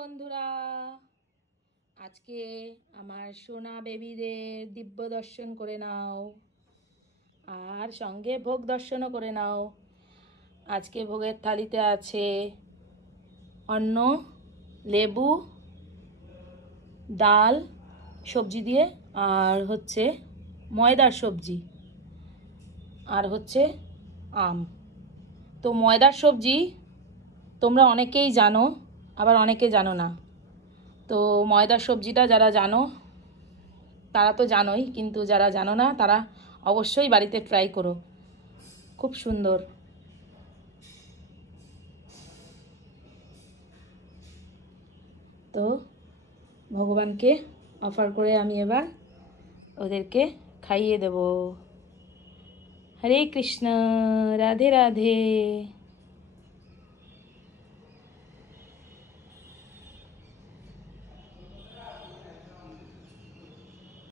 বন্ধুরা, আজকে আমার সোনা বেবিদের দিব্য দর্শন করে নাও আর সঙ্গে ভোগ দর্শনও করে নাও। আজকে ভোগের থালিতে আছে অন্ন, লেবু, ডাল, সবজি দিয়ে, আর হচ্ছে ময়দার সবজি, আর হচ্ছে আম। তো ময়দার সবজি তোমরা অনেকেই জানো, আবার অনেকে জানো না। তো ময়দার সবজিটা যারা জানো তারা তো জানোই, কিন্তু যারা জানো না তারা অবশ্যই বাড়িতে ট্রাই করো, খুব সুন্দর। তো ভগবানকে অফার করে আমি এবার ওদেরকে খাইয়ে দেব। হরে কৃষ্ণ, রাধে রাধে।